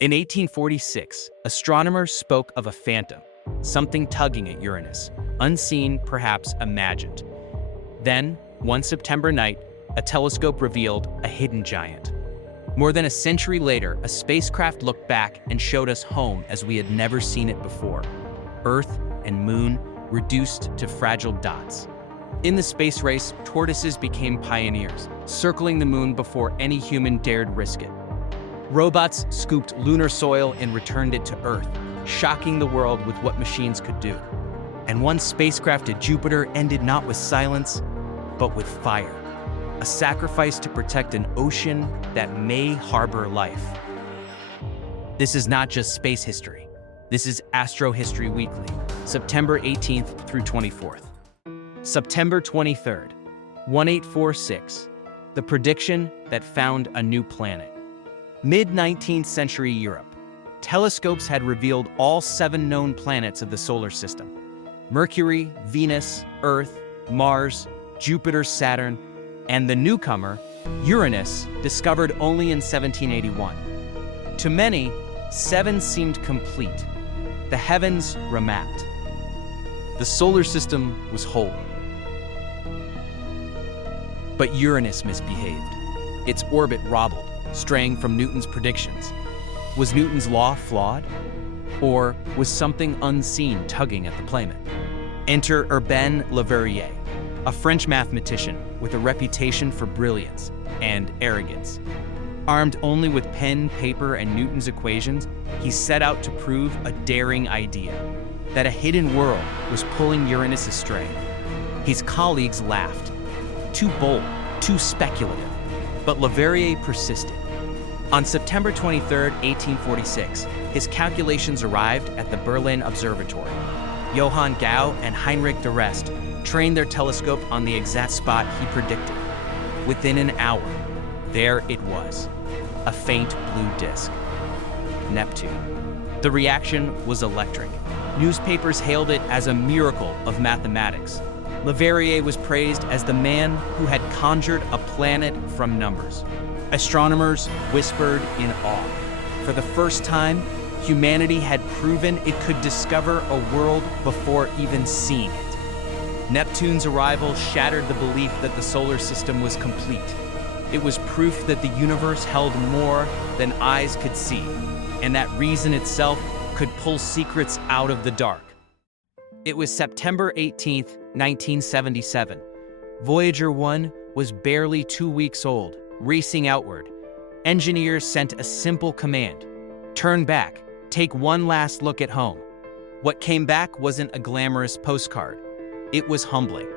In 1846, astronomers spoke of a phantom, something tugging at Uranus, unseen, perhaps imagined. Then, one September night, a telescope revealed a hidden giant. More than a century later, a spacecraft looked back and showed us home as we had never seen it before. Earth and moon reduced to fragile dots. In the space race, tortoises became pioneers, circling the moon before any human dared risk it. Robots scooped lunar soil and returned it to Earth, shocking the world with what machines could do. And one spacecraft to Jupiter ended not with silence, but with fire. A sacrifice to protect an ocean that may harbor life. This is not just space history. This is AstroHistory Weekly, September 18th through 24th. September 23rd, 1846, the prediction that found a new planet. Mid-19th century Europe. Telescopes had revealed all 7 known planets of the solar system: Mercury, Venus, Earth, Mars, Jupiter, Saturn, and the newcomer, Uranus, discovered only in 1781. To many, 7 seemed complete. The heavens remapped. The solar system was whole. But Uranus misbehaved. Its orbit wobbled, straying from Newton's predictions. Was Newton's law flawed? Or was something unseen tugging at the planet? Enter Urbain Le Verrier, a French mathematician with a reputation for brilliance and arrogance. Armed only with pen, paper, and Newton's equations, he set out to prove a daring idea: that a hidden world was pulling Uranus astray. His colleagues laughed. Too bold, too speculative. But Le Verrier persisted. On September 23, 1846, his calculations arrived at the Berlin Observatory. Johann Galle and Heinrich de Rest trained their telescope on the exact spot he predicted. Within an hour, there it was, a faint blue disk. Neptune. The reaction was electric. Newspapers hailed it as a miracle of mathematics. Le Verrier was praised as the man who had conjured a planet from numbers. Astronomers whispered in awe. For the first time, humanity had proven it could discover a world before even seeing it. Neptune's arrival shattered the belief that the solar system was complete. It was proof that the universe held more than eyes could see, and that reason itself could pull secrets out of the dark. It was September 18th, 1977. Voyager 1 was barely 2 weeks old, racing outward. Engineers sent a simple command: turn back, take one last look at home. What came back wasn't a glamorous postcard. It was humbling.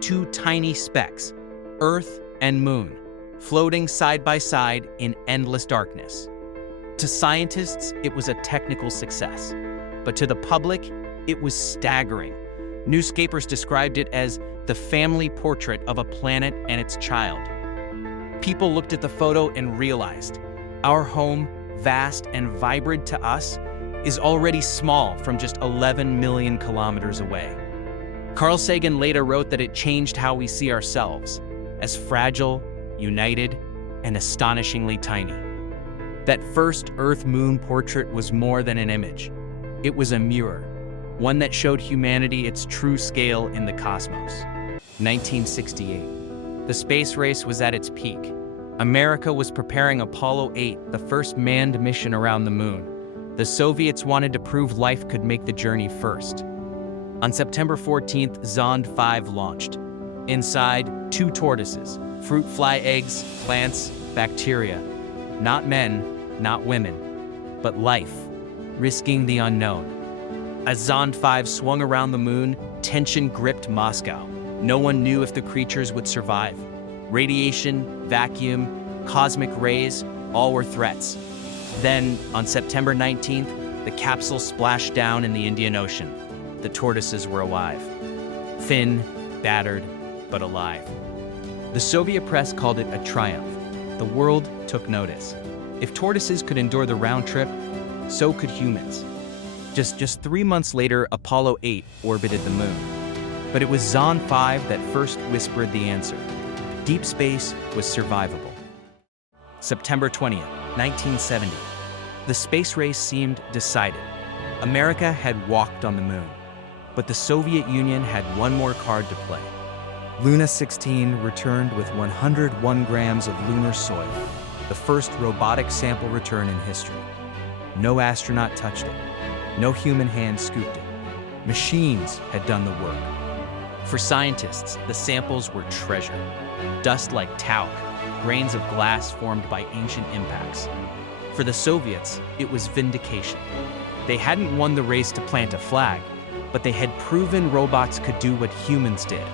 2 tiny specks, Earth and Moon, floating side by side in endless darkness. To scientists, it was a technical success, but to the public, it was staggering. Newspapers described it as the family portrait of a planet and its child. People looked at the photo and realized our home, vast and vibrant to us, is already small from just 11 million kilometers away. Carl Sagan later wrote that it changed how we see ourselves, as fragile, united, and astonishingly tiny. That first Earth-Moon portrait was more than an image. It was a mirror, one that showed humanity its true scale in the cosmos. 1968. The space race was at its peak. America was preparing Apollo 8, the first manned mission around the moon. The Soviets wanted to prove life could make the journey first. On September 14th, Zond 5 launched. Inside, 2 tortoises, fruit fly eggs, plants, bacteria. Not men, not women, but life, risking the unknown. As Zond 5 swung around the moon, tension gripped Moscow. No one knew if the creatures would survive. Radiation, vacuum, cosmic rays, all were threats. Then, on September 19th, the capsule splashed down in the Indian Ocean. The tortoises were alive. Thin, battered, but alive. The Soviet press called it a triumph. The world took notice. If tortoises could endure the round trip, so could humans. Just 3 months later, Apollo 8 orbited the moon. But it was Zond 5 that first whispered the answer. Deep space was survivable. September 20th, 1970. The space race seemed decided. America had walked on the moon, but the Soviet Union had one more card to play. Luna 16 returned with 101 grams of lunar soil, the first robotic sample return in history. No astronaut touched it. No human hand scooped it. Machines had done the work. For scientists, the samples were treasure. Dust like talc, grains of glass formed by ancient impacts. For the Soviets, it was vindication. They hadn't won the race to plant a flag, but they had proven robots could do what humans did,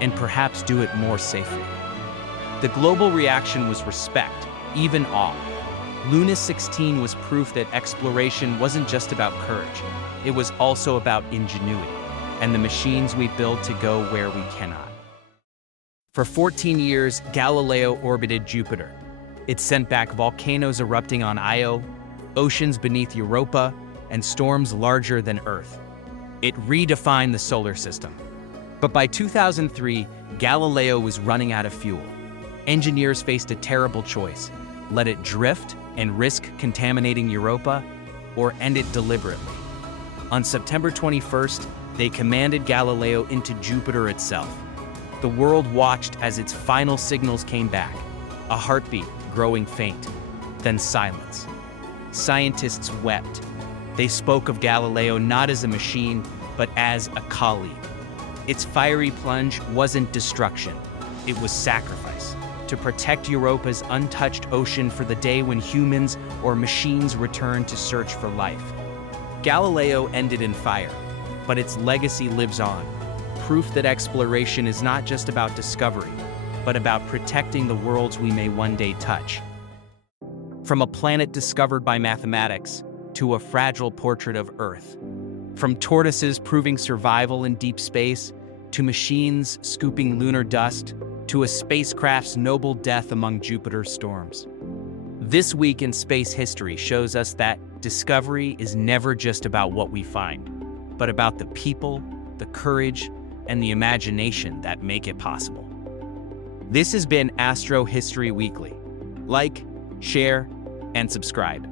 and perhaps do it more safely. The global reaction was respect, even awe. Luna 16 was proof that exploration wasn't just about courage. It was also about ingenuity, and the machines we build to go where we cannot. For 14 years, Galileo orbited Jupiter. It sent back volcanoes erupting on Io, oceans beneath Europa, and storms larger than Earth. It redefined the solar system. But by 2003, Galileo was running out of fuel. Engineers faced a terrible choice: let it drift and risk contaminating Europa, or end it deliberately. On September 21st, they commanded Galileo into Jupiter itself. The world watched as its final signals came back, a heartbeat growing faint, then silence. Scientists wept. They spoke of Galileo not as a machine, but as a colleague. Its fiery plunge wasn't destruction, it was sacrifice, to protect Europa's untouched ocean for the day when humans or machines returned to search for life. Galileo ended in fire, but its legacy lives on, proof that exploration is not just about discovery, but about protecting the worlds we may one day touch. From a planet discovered by mathematics to a fragile portrait of Earth. From tortoises proving survival in deep space, to machines scooping lunar dust, to a spacecraft's noble death among Jupiter's storms. This week in space history shows us that discovery is never just about what we find, but about the people, the courage, and the imagination that make it possible. This has been Astro-History Weekly. Like, share, and subscribe.